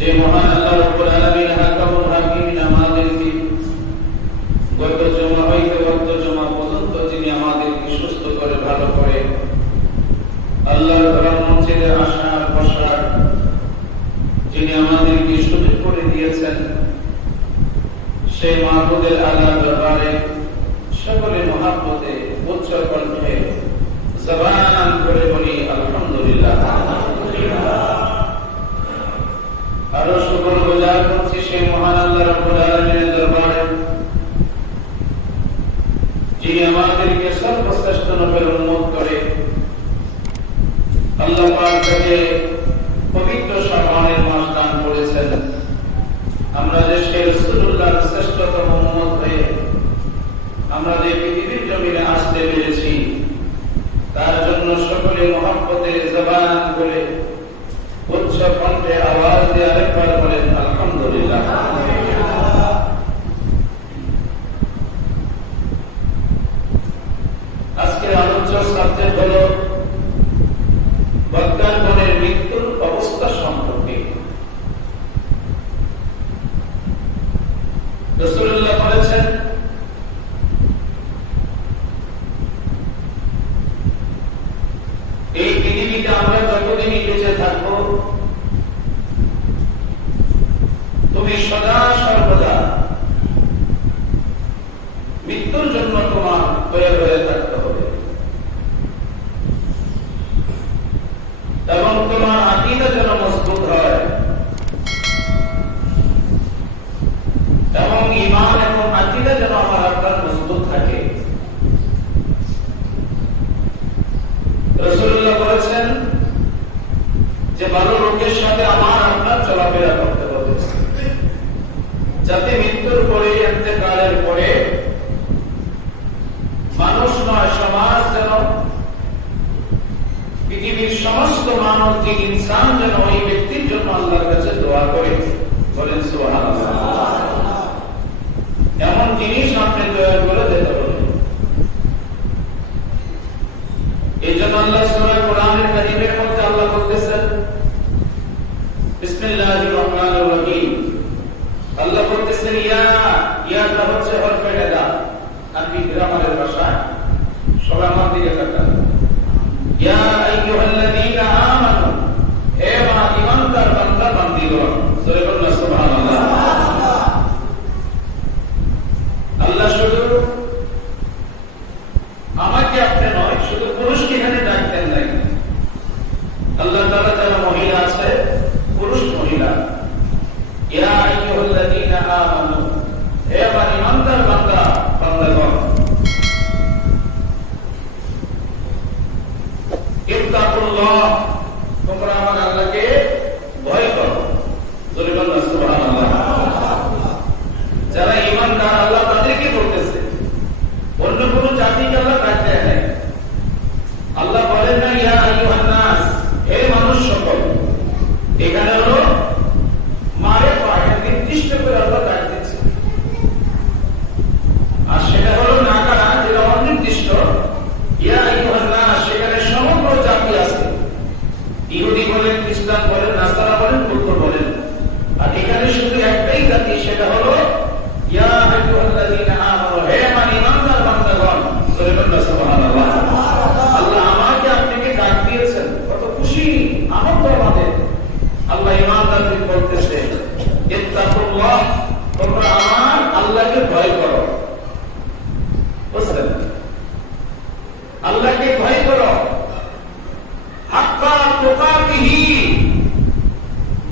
যে মহান আল্লাহ রাব্বুল আলামিন হাকামুল হাকিমিন আমাদেরকে গত জুমা হইতে বদ্ধ জমা পর্যন্ত যিনি আমাদেরকে সুস্থ করে ভালো করে আল্লাহর ঘর মসজিদে আসার বসার যিনি আমাদেরকে সুযোগ করে দিয়েছেন, সেই মাহবুবের আল্লাহ দরবারে সকলে মহাব্বতে উচ্চ কণ্ঠে জবান করে বলি আলহামদুলিল্লাহ। আরো শুকর গুজার করছি সেই মহান আল্লাহ রাব্বুল আলামিনের দরবারে, যিনি আমাদেরকে সর্বশ্রেষ্ঠ নবীর উম্মত করে আল্লাহ পাক থেকে পবিত্র শাবানের মাস দান করেছেন। আমরা যে সেই রাসূলুল্লাহর শ্রেষ্ঠতম উম্মত হয়ে আমরা যে পৃথিবীর জমিনে আসতে পেরেছি, তার জন্য সকলে মহব্বতে জবান করে উচ্চ কণ্ঠে আওয়াজ দিয়ে আরেকবার বলেন আলহামদুলিল্লাহ। আজকের আলোচ্য সাবজেক্ট হলো বর্তমানের মৃত্যুর অবস্থা সম্পর্কে। রাসূলুল্লাহ বলেছেন, এই পৃথিবীতে আমরা যতদিন বেঁচে থাকবো, তুমি সদা সর্বদা মৃত্যুর জন্য তোমার তৈরি হয়ে থাকতে হবে এবং তোমার আকীদা যেন মজবুত হয় এবং ঈমান এবং আকীদা যেন আমার আপনার মজবুত থাকে। রাসূলুল্লাহ বলেছেন যে ভালো লোকের সাথে আমার আপনার চলাফেরা করতে হবে, যাতে মৃত্যুর পরে ইন্তেকালের পরে মানুষ নয় সমাজ যেন, পৃথিবীর সমস্ত মানব ইনসান যেন ওই ব্যক্তির জন্য আল্লাহর কাছে দোয়া করে। বলেন সুবহানাল্লাহ। এমন জিনিস আপনি তৈরি করে দিতে হবে। এই জন্য আল্লাহ সূরা কোরআনের কারীমের মধ্যে আল্লাহ বলতেছেন, বিসমিল্লাহির রহমানির রহিম। আল্লাহ বলতেছেন ইয়াটা হচ্ছে হরফে নিদা। আপনি গ্রামারের ভাষা সবাই আমার দিকে তাকান। ইয়া আইয়ুহাল্লাযীনা আমানু, হে ঈমানদার বান্দা বান্দীগণ, সূরা বলুন সুবহানাল্লাহ। আল্লাহ শুধু আমাকে আপনি নয়, শুধু পুরুষকে এখানে ডাকতেন নাই। আল্লাহ তাআলা যারা মহিলা আছে, পুরুষ মহিলা, ইয়া আইয়ুহাল্লাযীনা আমানু, হে আমার ঈমানদার বান্দা বান্দাগণ, ইত্তাকুল্লাহ, তোমরা আমার আল্লাহকে ভয় করো। জোরে বলুন সুবহানাল্লাহ। যারা ঈমানদার আল্লাহ তাদেরকে বলতেছে, অন্য কোন জাতিকে আল্লাহ ডাকতে নাই। আল্লাহ বলেন না ইয়া আইয়ুহান নাস, হে মানুষ সকল। এখানে হলো মারিফা, নির্দিষ্ট করে আল্লাহ ডাক দিচ্ছে। আর সেটা হলো নাকারা, যেটা অনির্দিষ্ট। ইয়া আইয়ুহান নাস, সেখানে সমগ্র জাতি আছে, ইহুদি বলেন, খ্রিস্টান বলেন, নাসারা বলেন, বৌদ্ধ বলেন। আর এখানে শুধু একটাই জাতি, সেটা হলো ইয়া আইয়ুহাল্লাযীনা আমানু, হে আমার ঈমানদার বান্দাগণ। সূরা বলুন সুবহানাল্লাহ। আল্লাহ আমাকে আপনাকে ডাক দিয়েছেন, কত খুশি আনন্দ আমাদের। আল্লাহ ঈমানদারদের বলতেছে, ইত্তাকুল্লাহ, তোমরা আমার আল্লাহকে ভয় করো। বুঝলেন? আল্লাহকে ভয় করো, হাক্কা তুকাতিহি,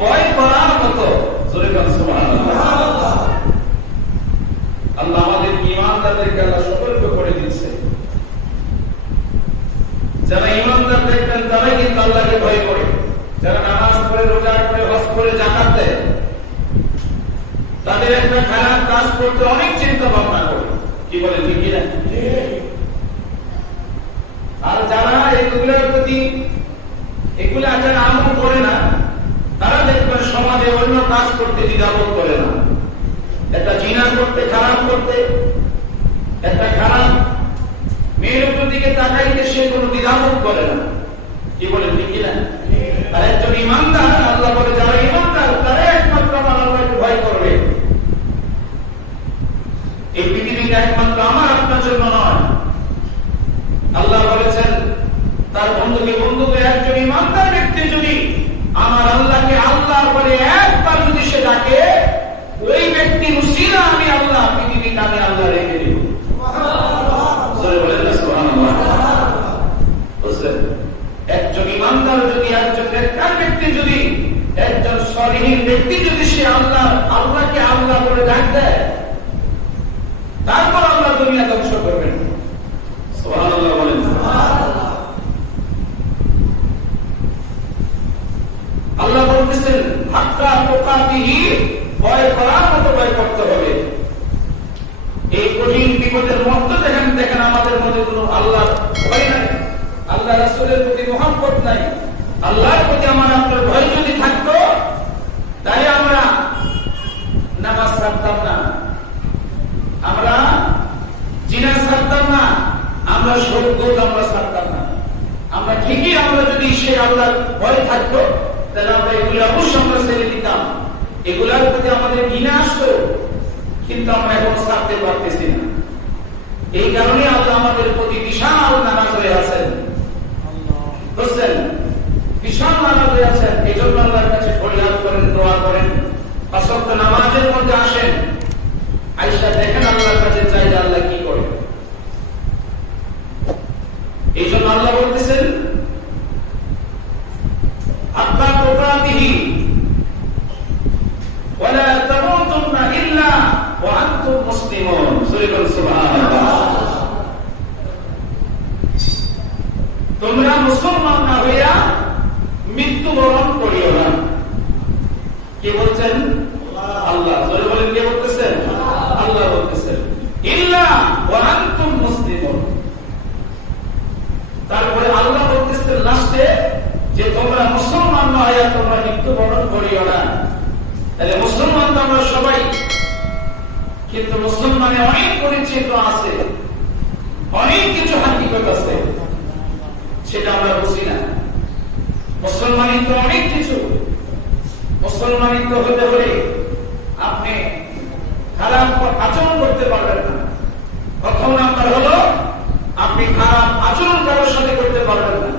ভয় করার মতো। জোরে বলুন সুবহানাল্লাহ। আল্লাহ আমাদের ঈমানদারদেরকে আল্লাহ সতর্ক করে দিচ্ছে। যারা ঈমানদার দেখবেন তারাই কিন্তু আল্লাহকে ভয় করে। যারা নামাজ পড়ে, রোজা করে, হজ করে, যাকাত দেয়, তাদের একটা খারাপ কাজ করতে অনেক চিন্তা ভাবনা করে। কি বলে ঠিক না? আর যারা এগুলোর প্রতি এগুলা যারা আমল করে না, তারা দেখবেন সমাজে অন্য কাজ করতে দ্বিধাবোধ করে না। একটা জিনা করতে, খারাপ করতে, একটা খারাপ মেয়ের দিকে তাকাইতে সে কোনো দ্বিধাবোধ করে না। কি বলে ঠিক না? আর একজন ঈমানদার, আল্লাহ বলে যারা ঈমানদার তারা একমাত্র আল্লাহকে ভয় করবে। এই পৃথিবীতে একমাত্র আমার দুনিয়া আমি আল্লাহ, পৃথিবীকে আমি আল্লাহ রেখে দিব। বলেন না সুবহানাল্লাহ। বুঝলেন? একজন ইমানদার যদি, একজন নেককার ব্যক্তি যদি, একজন সলিহীন ব্যক্তি যদি সে আল্লাহকে আল্লাহ বলে ডাক দেয়, তারপর আল্লাহ দুনিয়া ধ্বংস করবেন। সুবহানাল্লাহ বলেন। আল্লাহ বলতেছেন হাক্কা তুকাতিহি, ভয় করার মতো ভয় করতে হবে। এই কঠিন বিপদের মধ্যে দেখেন আমাদের মধ্যে কোনো আল্লাহর ভয় নাই, আল্লাহ রাসূলের প্রতি মহব্বত নাই। আল্লাহর প্রতি আমার আপনার ভয় যদি থাকতো, তাই আমরা নামাজ ছাড়তাম না, আমরা জিনা ছাড়তাম না, আমরা সুদ আমরা ছাড়তাম না। আমরা ঠিকই, আমরা যদি সে আল্লাহর ভয় থাকতো, তাহলে আমরা এগুলো অবশ্যই আমরা ছেড়ে দিতাম, এগুলোর প্রতি আমাদের ঘৃণা আসতো, কিন্তু আমরা এখন ছাড়তে পারতেছি না। এই কারণে আল্লাহ আমাদের প্রতি বিশাল নারাজ হয়ে আছেন। বুঝছেন? বিশাল নারাজ হয়ে আছেন। এই জন্য আল্লাহর কাছে ফরিয়াদ করেন, দোয়া করেন, পাঁচ ওয়াক্ত নামাজের মধ্যে আসেন, আয়েশা দেখেন আল্লাহর কাছে চাই যে আল্লাহ কি করে। এই জন্য আল্লাহ বলতেছেন হাক্কা তুকাতিহি ওয়ালা তামুতুন্না ইল্লা ওয়া আনতুম মুসলিমুন। সুবহানাল্লাহ। তোমরা মুসলমান না হইয়া মৃত্যুবরণ করিও না। কে বলছেন? আল্লাহ। জোরে বলেন, কে বলতেছেন? আল্লাহ বলতেছেন ইল্লা ওয়া আনতুম মুসলিমুন। তারপরে আল্লাহ বলতেছেন লাস্টে যে তোমরা মুসলমান না হইয়া তোমরা মৃত্যুবরণ করিও না। তাহলে মুসলমান তো আমরা সবাই, কিন্তু মুসলমানে অনেক পরিচিত আছে, অনেক কিছু হাকিকত আছে, সেটা আমরা বুঝি না। মুসলমানিত্ব অনেক কিছু। মুসলমানিত্ব হতে হলে আপনি খারাপ আচরণ করতে পারবেন না। প্রথম নাম্বার হলো আপনি খারাপ আচরণ কারোর সাথে করতে পারবেন না।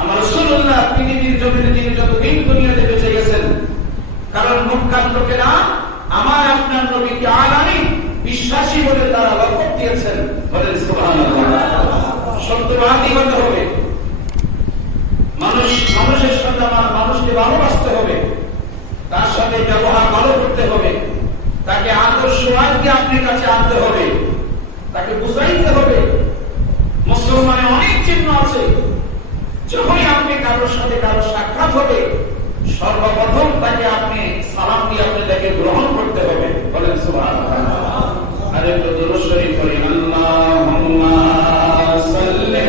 আমার রাসূলুল্লাহ পৃথিবীর জমিনে যিনি যতদিন দুনিয়াতে বেঁচে গেছেন, কারণ মুখখান লোকেরা আমার আপনার নবীকে আলামী বিশ্বাসী বলে তারা লক্ষ্য দিয়েছেন। বলেন সুবহানাল্লাহ। সত্যবাদী হতে হবে, মানুষের সাথে আমার মানুষকে ভালোবাসতে হবে, তার সাথে ব্যবহার ভালো করতে হবে, তাকে আদর্শ আইনকে আপনার কাছে আনতে হবে, তাকে বুঝাইতে হবে। মুসলমানের অনেক চিহ্ন আছে। যখনই আপনি কারোর সাথে কারো সাক্ষাৎ হবে, সর্বপ্রথম তাকে আপনি সালাম দিয়ে আপনি তাকে গ্রহণ করতে হবে। বলেন সুবহানাল্লাহ। আরে দুরূদ শরীফ পড়ি। আল্লাহুম্মা সাল্লি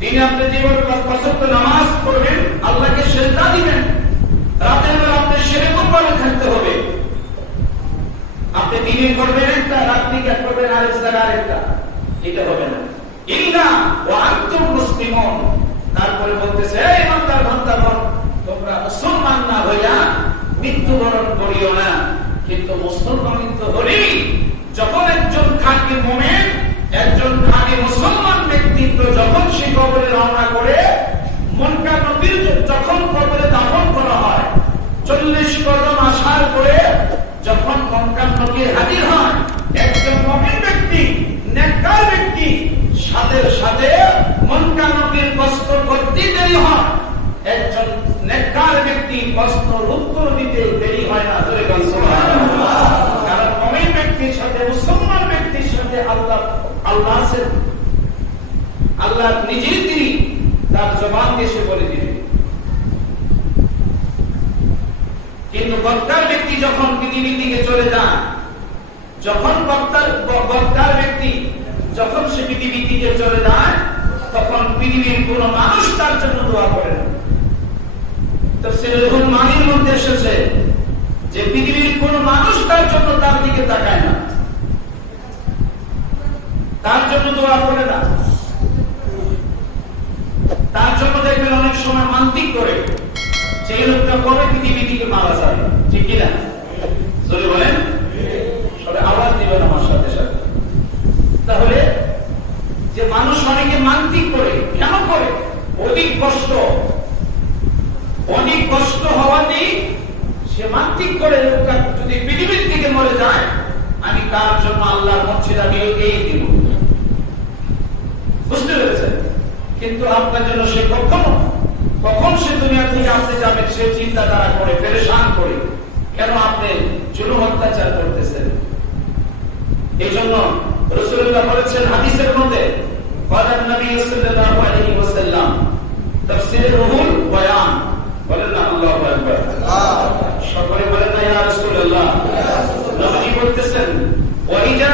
দিনে আপনি জীবন ৫ ওয়াক্ত নামাজ পড়বেন, আল্লাহকে সেজদা দিবেন, রাতের বেলা আপনি সেরকম ভাবে থাকতে হবে। আপনি দিনে করবেন একটা, রাত্রি করবেন আরেক জায়গায় আরেকটা, এটা হবে না। ইল্লা ওয়া আনতুম মুসলিমুন, তারপরে বলতেছে এই ইমানদার বান্দাগণ, তোমরা মুসলমান না হইয়া মৃত্যুবরণ করিও না। কিন্তু মুসলমানিত হলেই যখন একজন খাঁটি মুমিন, একজন খাঁটি মুসলমান ব্যক্তিত্ব যখন সে কবরে রওনা করে, মুনকার নবীর যখন কবরে দাফন করা হয়, 40 কদম আসার পরে যখন মুনকার নবী হাজির হয়, একজন মুমিন ব্যক্তি, নেককার ব্যক্তি, সাথে সাথে মুনকার নবীর প্রশ্ন করতে দেরি হয়। একজন নেককার ব্যক্তি প্রশ্নের উত্তর দিতে দেরি হয় না। সুবহানাল্লাহ। কারণ মুমিন ব্যক্তির সাথে মুসলমান ব্যক্তির সাথে আল্লাহ নিজেই তিনি তার জবান দিয়ে বলে দিবেন। কিন্তু বক্তার ব্যক্তি যখন পৃথিবী থেকে চলে যায়, যখন বক্তার ব্যক্তি যখন সে পৃথিবী থেকে চলে যায়, তখন পৃথিবীর কোন মানুষ তার জন্য দোয়া করে না। তাফসীরুল রুহুল মানির মধ্যে এসেছে যে পৃথিবীর কোন মানুষ তার জন্য তার দিকে তাকায় না, তার জন্য দোয়া করে না। তার জন্য দেখবেন অনেক সময় মানতিক করে যে এই লোকটা কবে পৃথিবী থেকে মারা যাবে, ঠিক কিনা? জোরে বলেন, সবাই আওয়াজ দিবেন আমার সাথে সাথে। তাহলে যে মানুষ অনেকে মানতিক করে, কেন করে? অনেক কষ্ট হওয়াতেই সে মানতিক করে লোকটা যদি পৃথিবীর থেকে মরে যায়, আমি তার জন্য আল্লাহর মসজিদ আমি এই দিব। বুঝতে পেরেছেন? কিন্তু আপনার জন্য সে কখন সে দুনিয়া থেকে আসতে যাবে সে চিন্তা তারা করে, পেরেশান করে, কেন আপনি জুলুম অত্যাচার করতেছেন। এই জন্য রাসূলুল্লাহ বলেছেন হাদিসের মধ্যে, বলেন নবী সাল্লাল্লাহু আলাইহি ওয়াসাল্লাম, তাফসীরে রুহুল বয়ান, বলেন না আল্লাহু আকবার, সকলে বলেন না ইয়া রাসূলুল্লাহ। নবী বলতেছেন ওয়াইজা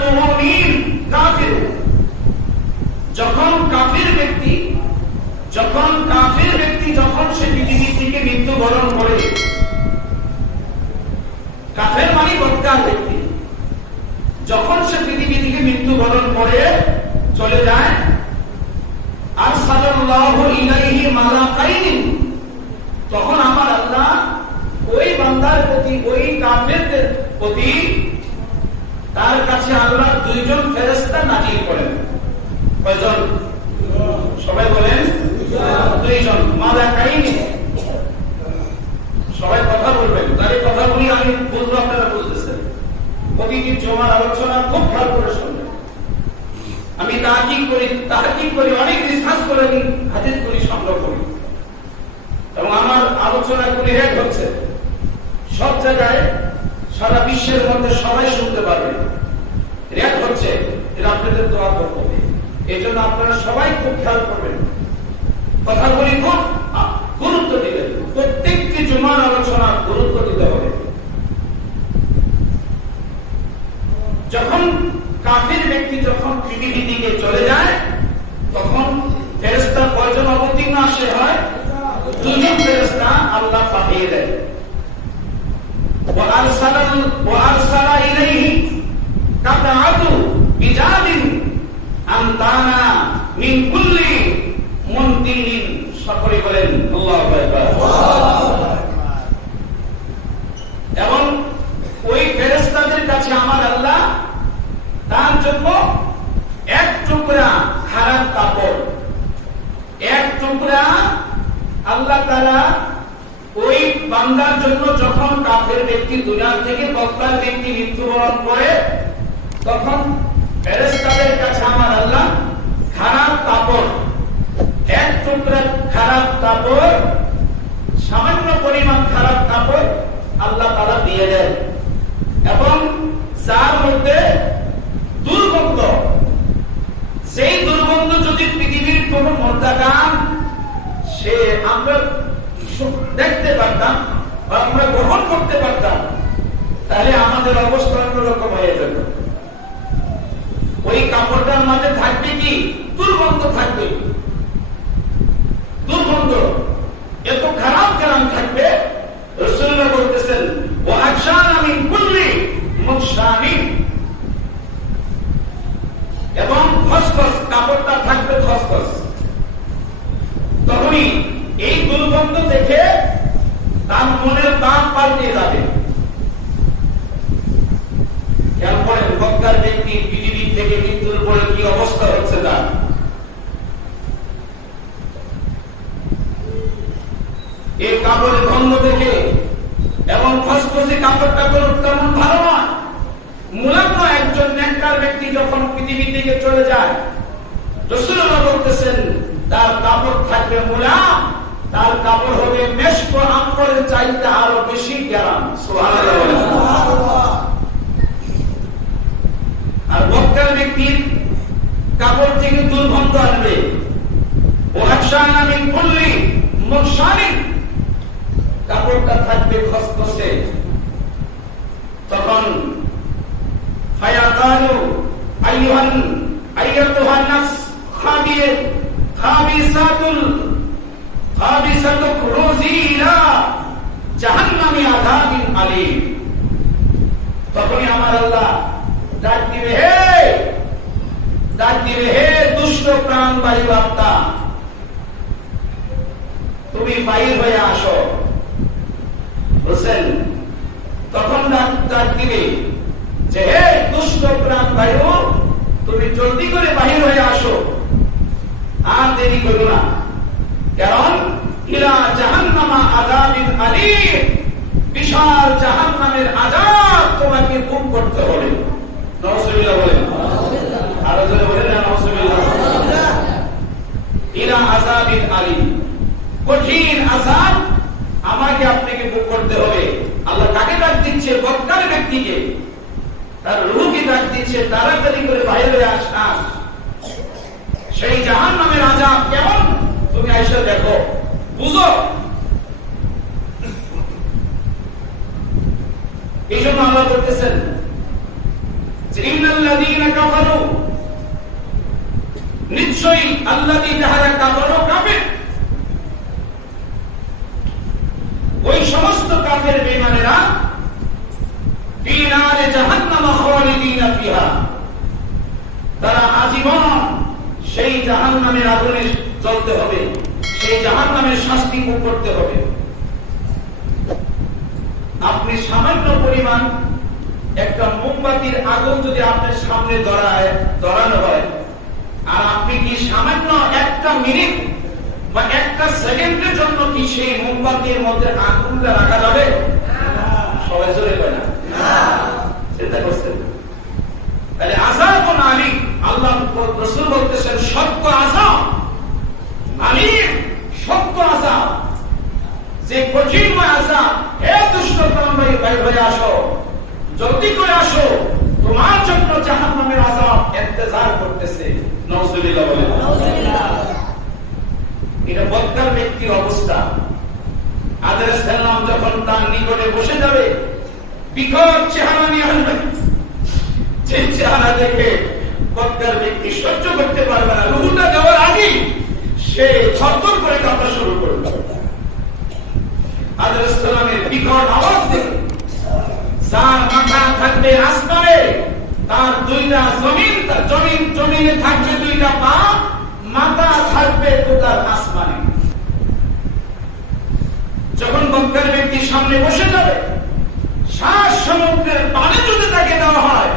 তুমিন কাফির, যখন কাফির ব্যক্তি যখন সে পৃথিবী থেকে মৃত্যুবরণ করে, কাফের মানে বক্তার ব্যক্তি, যখন সে পৃথিবী থেকে মৃত্যুবরণ করে চলে যায়, আরসালাল্লাহু ইলাইহি মালাকাইন, তখন আমার আল্লাহ ওই বান্দার প্রতি, ওই কাফেরদের প্রতি তার কাছে আল্লাহ 2 জন ফেরেশতা নাযিল করেন। কয়জন? সবাই বলেন 2 জন। মালাকাইন, সবাই কথা বলবেন, তার কথাগুলি আমি বলবো, আপনারা বলতেছেন। প্রতিটি জমার আলোচনা খুব খেয়াল করে শুনবেন। আমি তাহকিক করি, অনেক রিসার্চ করে আমি হাদিসগুলি সংগ্রহ করি, এবং আমার আলোচনাগুলি রেড হচ্ছে সব জায়গায়, সারা বিশ্বের মধ্যে সবাই শুনতে পারবে, রেড হচ্ছে। এটা আপনাদের দোয়া করতে হবে। এই জন্য আপনারা সবাই খুব খেয়াল করবেন, কথাগুলি খুব গুরুত্ব দিবেন। প্রত্যেকটি জুমার আলোচনা গুরুত্ব দিতে হবে। যখন কাফির ব্যক্তি যখন পৃথিবী থেকে চলে যায়, তখন ফেরেশতা কয়জন অবতীর্ণ আসে হয়? 2 জন ফেরেশতা আল্লাহ পাঠিয়ে দেয়। ওয়ারসালা ইলাইহি কাতাআতু বিজাদিন আমতানা মিন কুল্লি মুনতিনিন, সকলে বলেন আল্লাহু আকবার। এবং ওই ফেরেশতাদের কাছে আমার আল্লাহ তার জন্য 1 টুকরা খারাপ কাপড়, 1 টুকরা আল্লাহ তাআলা ওই বান্দার জন্য, যখন কাফের ব্যক্তি দুনিয়া থেকে বক্তার ব্যক্তি মৃত্যুবরণ করে, তখন ফেরেশতাদের কাছে আমার আল্লাহ খারাপ কাপড়, 1 টুকরা খারাপ কাপড়, সামান্য পরিমাণ খারাপ কাপড় আল্লাহ তাআলা দিয়ে দেন। এবং যার মধ্যে দুর্গন্ধ, সেই দুর্গন্ধ যদি পৃথিবীর কোন মর্যাদান সে আমরা দেখতে পারতাম বা আমরা গ্রহণ করতে পারতাম, তাহলে আমাদের অবস্থা অন্যরকম হয়ে যেত। ওই কাপড়টার মাঝে থাকবে কি? দুর্গন্ধ থাকবে। দুর্গন্ধ পৃথিবী থেকে চলে যায়, রাসূলুল্লাহ বলতেছেন তার কাপড় থাকবে মুলায়ম, তার কাপড় হবে মেশক ও আম্বরের চাইতে আরো বেশি গরম। সুবহানাল্লাহ। আর বক্কার ব্যক্তির কাপড় থেকে দুর্গন্ধ আসবে। ওয়াকশানা মিন কুল্লি মুরশানিন, কাপড়টা থাকবে খসখসে। তখন ফায়াকালু আইয়াতুহান নাফস খাবিসাতু খুরুজি ইলা জাহান্নামি আযাবিন আলীম। তখনই আমার আল্লাহ ডাক দিবে, হে দুষ্ট প্রাণবায়ু আত্মা, তুমি বাইর হয়ে আসো। বুঝছেন? তখন ডাক দিবে যে হে দুষ্ট প্রাণবায়ু, তুমি জলদি করে বাহির হয়ে আসো, আর দেরি করো না। কারণ ইলা জাহান্নামা আযাবিন আলীম, বিশাল জাহান্নামের আযাব তোমাকে ভোগ করতে হবে। নাউযুবিল্লাহ বলেন, আরো জোরে বলেন নাউযুবিল্লাহ। ইলা আযাবিন আলীম, কঠিন আযাব আমাকে আপনাকে ভোগ করতে হবে। আল্লাহ কাকে ডাক দিচ্ছে? বক্কার ব্যক্তিকে, তার রূহকে ডাক দিচ্ছে তাড়াতাড়ি করে বাইরে হয়ে আস। সেই জাহান্নামের আযাব কেমন তুমি আইসা দেখো, বুঝো। এই জন্য আল্লাহ বলতেছেন যে ইন্নাল্লাযীনা কাফারু, নিশ্চয়ই আল্লাযী যাহারা কাফারু কাফির, ওই সমস্ত কাফের বেঈমানেরা ফি নারে জাহান্নাম খালিদিনা ফিহা, তারা আজীবন সেই জাহান্নামের আগুনে জ্বলতে হবে, সেই জাহান্নামের শাস্তি ভোগ করতে হবে। আপনি সামান্য পরিমাণ একটা মোমবাতির আগুন যদি আপনার সামনে ধরানো হয়, আর আপনি কি সামান্য একটা মিনিট বা একটা সেকেন্ডের জন্য কি সেই মোমবাতির মধ্যে আগুনটা রাখা যাবে? সবাই জোরে বলে না, চিন্তা করছেন? তাহলে আযাবুন আলীম, আল্লাহ রাসূল বলতেছেন সত্য আযাব, আলীম সত্য আযাব, যে কঠিন আযাব। হে দুষ্ট প্রাণবায়ু, বাইরে হয়ে আসো, জলদি করে আসো, তোমার জন্য জাহান্নামের আযাব ইন্তজার করতেছে। নাউযুবিল্লাহ বলেন, নাউযুবিল্লাহ। এটা বক্কার ব্যক্তির অবস্থা। আদম আলাইহিস সালাম যখন তার নিকটে বসে যাবে, বিকট চেহারা নিয়ে আসবে, যে চেহারা দেখে বক্কার ব্যক্তি সহ্য করতে পারবে না, রূহটা যাওয়ার আগে সে থরথর করে কাঁপা শুরু করবে। আদম আলাইহিস সালামের বিকট আওয়াজ দেখে যার মাথা থাকবে আসমানে, তার দুইটা জমিনে থাকবে দুইটা পা, মাথা থাকবে তার আসমানে। যখন বক্কার ব্যক্তি সামনে বসে যাবে, শ্বাস সমুদ্রের পানি যদি তাকে দেওয়া হয়,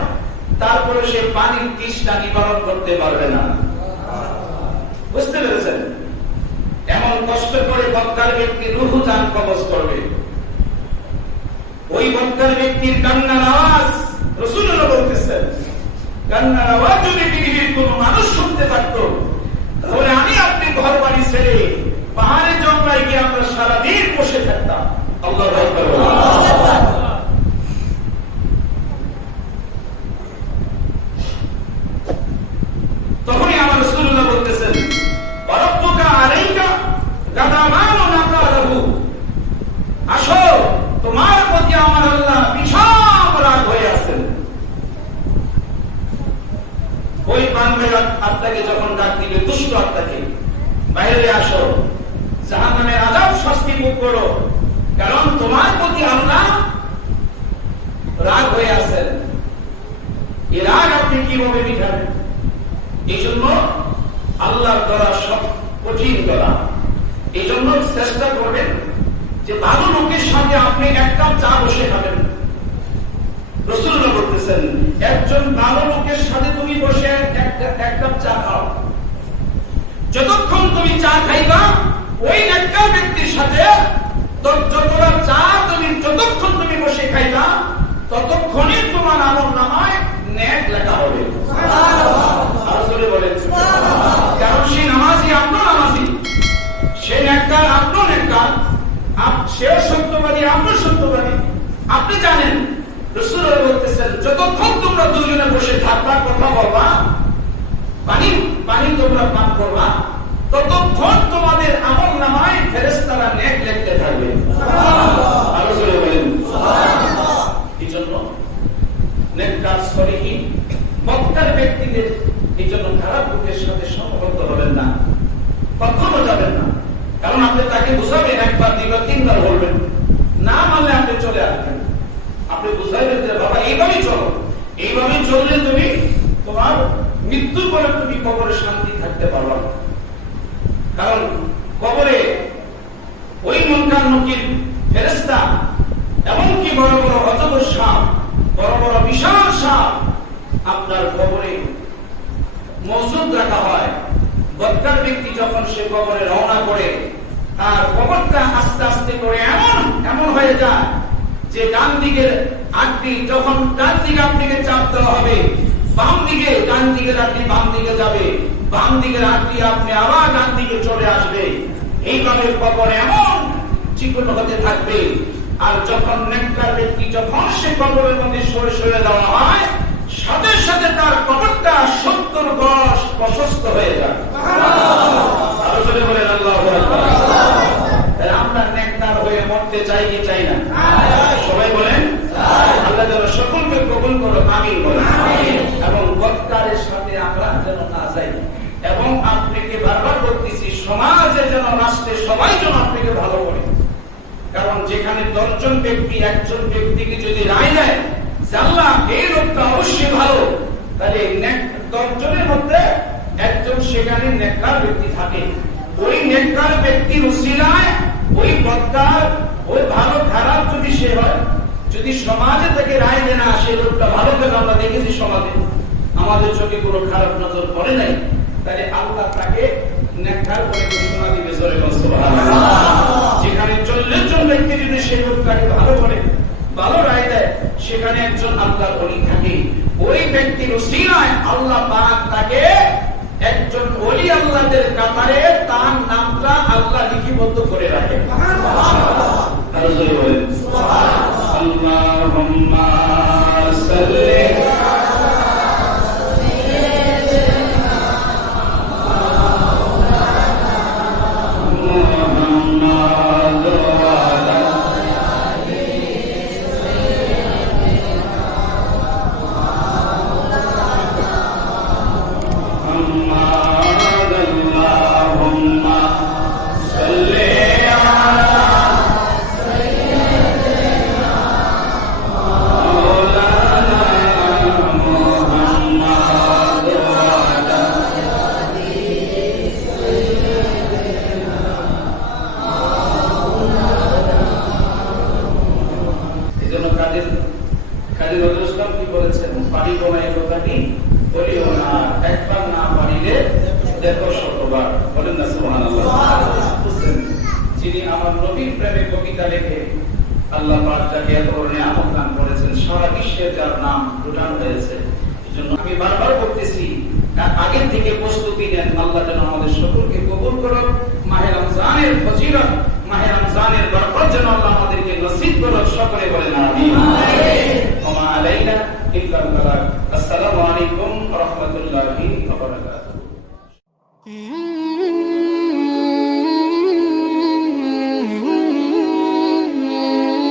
তারপরে সে পানির তৃষ্ণা নিবারণ করতে পারবে না। বুঝতে পেরেছেন? এমন কষ্ট করে বক্কার ব্যক্তি রূহ জান কবজ করবে। ওই বক্কার ব্যক্তির কান্নার আওয়াজ, রাসূলুল্লাহ বলতেছেন, কান্নার আওয়াজ যদি পৃথিবীর কোন মানুষ শুনতে পারত, তাহলে আমি আপনি ঘর বাড়ি ছেড়ে পাহাড়ে জঙ্গলে গিয়ে আমরা সারাদিন বসে থাকতাম। আল্লাহু আকবার। তখনই আমার রাসূলুল্লাহ বলতেছেন, ওয়ারাব্বুকা আলাইকা গাদাবানু নাকারাহু, আসো, তোমার প্রতি আমার আল্লাহ ভীষণ রাগ হয়ে আছেন। ওই প্রাণবায়ু আত্মাকে যখন ডাক দিবে, দুষ্ট আত্মাকে, বাইরে আসো, জাহান্নামের আযাব শাস্তি ভোগ করো, কারণ তোমার প্রতি আল্লাহ রাগ হয়ে আছেন। এই রাগ আপনি কিভাবে মিটাবেন? এই জন্য আল্লাহর দ্বারা সব কঠিন করা। এই জন্য চেষ্টা করবেন যে ভালো লোকের সাথে আপনি এক কাপ চা বসে খাবেন। রাসূলুল্লাহ বলতেছেন, একজন ভালো লোকের সাথে তুমি বসে এক কাপ চা খাও। যতক্ষণ তুমি চা খাইবা, ওই একটা ব্যক্তির সাথে যতটা চা যতক্ষণ তুমি বসে খাইবা, ততক্ষণই তোমার আমল নামায় নেক লেখা হবে। সত্যবাদী। আপনি জানেন রাসূল বলতেছেন যতক্ষণ তোমরা দুজনে বসে থাকবা কথা বলবা পানি তোমরা পান করবা ততক্ষণ তোমাদের আমলনামায় ফেরেশতারা নেক লিখতে থাকবে। সুবহানাল্লাহ। আরো জোরে বলেন সুবহানাল্লাহ। এজন্য নেককার সলিহিন বক্তার ব্যক্তিদের এজন্য খারাপ লোকের সাথে সম্পর্ক হবেন না, কখনো যাবেন না। কারণ আপনি তাকে বুঝাবেন একবার দুইবার তিনবার বলবেন, না মানলে আপনি চলে আসবেন। আপনি বুঝাইবেন যে বাবা এইভাবেই চলো, এইভাবেই চললে তুমি তোমার মৃত্যুর পরে তুমি কবরে শান্তি থাকতে পারবা। কারণ কবরে ওই মুনকার নকির ফেরেশতা এমনকি বড় বড় অজগর সাপ, বড় বড় বিশাল সাপ আপনার কবরে মজুদ রাখা হয়। বক্তার ব্যক্তি যখন সে কবরে রওনা করে আর কবরটা আস্তে আস্তে করে এমন হয়ে যায় যে ডান দিকের আটটি যখন ডান দিকে আপনাকে চাপ দেওয়া হবে, বাম দিকে ডান দিকের আটটি বাম দিকে যাবে, বাম দিকের আটটি আপনি আবার ডান দিকে চলে আসবে। এইভাবে কবর এমন চিকন হতে থাকবে। আর যখন নেককার ব্যক্তি যখন সে কবরের মধ্যে সরে দেওয়া হয় সাথে সাথে তার কবরটা 70 গজ প্রশস্ত হয়ে যায়। আরো জোরে বলেন আল্লাহু আকবার। আমরা নেককার হয়ে মরতে চাই কি চাই না? সবাই বলেন আল্লাহ যেন সকলকে কবুল করো, আমিন বলেন। এবং বক্তারের সাথে আমরা যেন না যাই। এবং আপনাকে বারবার বলতেছি সমাজে যেন রাষ্ট্রে সবাই যেন আপনাকে ভালো করে। কারণ যেখানে 10 জন ব্যক্তি একজন ব্যক্তিকে যদি রায় দেয় আল্লাহ এই লোকটা অবশ্যই ভালো, তাহলে 10 জনের মধ্যে একজন সেখানে নেককার ব্যক্তি থাকে। ওই নেককার ব্যক্তির উসিলায় ওই বক্তার ওই ভালো খারাপ যদি সে হয়, যদি সমাজে থেকে রায় দেয় না সে লোকটা ভালো কেন আমরা দেখেছি সমাজে আমাদের চোখে কোনো খারাপ নজর পড়ে নাই, তাহলে আল্লাহ তাকে নেককার বলে ঘোষণা দিবে। সুবহানাল্লাহ। যেখানে 40 জন ব্যক্তি যদি সেই লোকটাকে ভালো করে ভালো রায় দেয় সেখানে একজন আল্লাহর ওলি থাকে। ওই ব্যক্তির উসিলায় আল্লাহ পাক তাকে একজন ওলি আল্লাহদের কাতারে তার নামটা আল্লাহ লিপিবদ্ধ করে রাখে। সুবহানাল্লাহ। আর জোরে বলেন সুবহানাল্লাহ। আল্লাহুম্মা সাল্লি যিনি আমার নবীর প্রেমে কবিতা লিখে আল্লাহ পাক তাকে এত বড় নিয়ামত দান করেছেন, সারা বিশ্বে যার নাম উঠান হয়েছে। এজন্য আমি বারবার বলতেছি আগের থেকে প্রস্তুতি নেন। আল্লাহ যেন আমাদের সকলকে কবুল করুন। মাহে রমজানের ফজিলত, মাহে রমজানের বরকত যেন আল্লাহ আমাদের